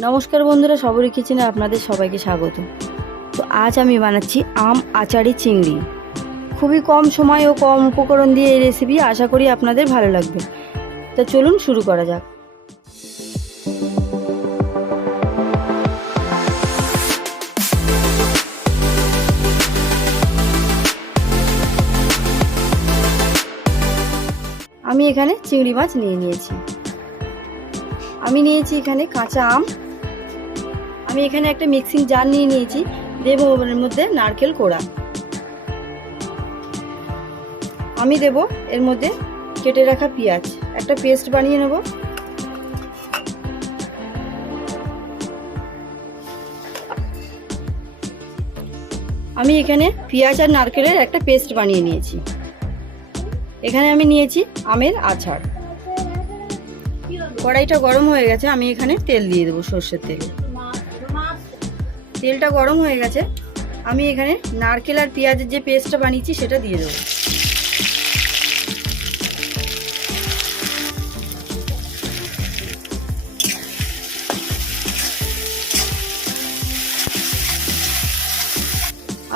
নমস্কার বন্ধুরা, সবরি কিচেনে আপনাদের সবাইকে স্বাগত। তো আজ আমি বানাচ্ছি আম, আচারি, চিংড়ি। খুবই কম সময় ও কম উপকরণ দিয়ে এই রেসিপি আশা করি আপনাদের ভালো লাগবে। তো চলুন শুরু করা যাক। আমি এখানে চিংড়ি মাছ নিয়ে নিয়েছি। আমি নিয়েছি এখানে কাঁচা আম। আমি এখানে একটা মিক্সিং জার নিয়ে নিয়েছি। দেব ওর মধ্যে নারকেল কোড়া। আমি দেব এর মধ্যে কেটে রাখা পেঁয়াজ। একটা পেস্ট বানিয়ে নেব। আমি এখানে পেঁয়াজ আর নারকেলের একটা পেস্ট বানিয়ে নিয়েছি। এখানে আমি নিয়েছি আমের আচার। কড়াইটা গরম হয়ে গেছে, আমি এখানে তেল দিয়ে দেবো সর্ষের তেল। তেলটা গরম হয়ে গেছে, আমি এখানে নারকেল আর পেঁয়াজের যে পেস্টটা বানিয়েছি সেটা দিয়ে দেবো।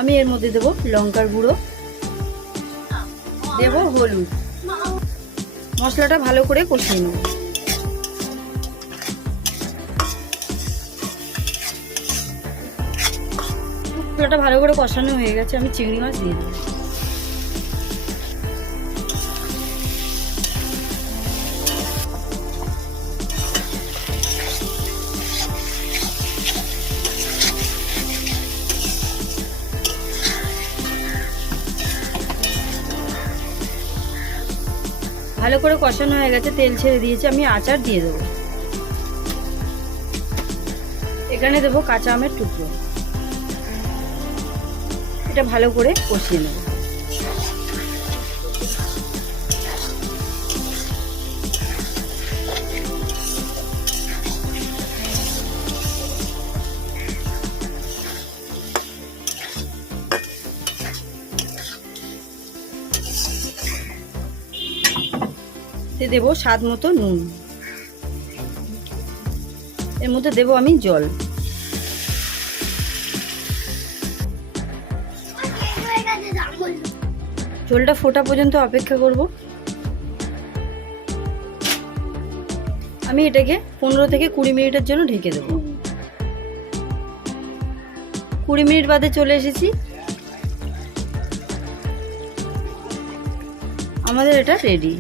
আমি এর মধ্যে দেবো লঙ্কার গুঁড়ো, দেবো হলুদ। মশলাটা ভালো করে কষিয়ে নেব। মশলাটা ভালো করে কষানো হয়ে গেছে, আমি চিংড়ি মাছ দিয়ে দেবো ভালো করে কষানো হয়ে গেছে, তেল ছেড়ে দিয়েছে, আমি আচার দিয়ে দেবো। এখানে দেবো কাঁচা আমের টুকরো। এটা ভালো করে কষিয়ে নেব। দেবো স্বাদ মতো নুন। এর মধ্যে দেবো আমি জল। জলটা ফোটা পর্যন্ত অপেক্ষা করব। আমি এটাকে পনেরো থেকে কুড়ি মিনিটের জন্য ঢেকে দেবো। কুড়ি মিনিট বাদে চলে এসেছি। আমাদের এটা রেডি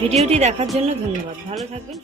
ভিডিওটি দেখার জন্য ধন্যবাদ। ভালো থাকবেন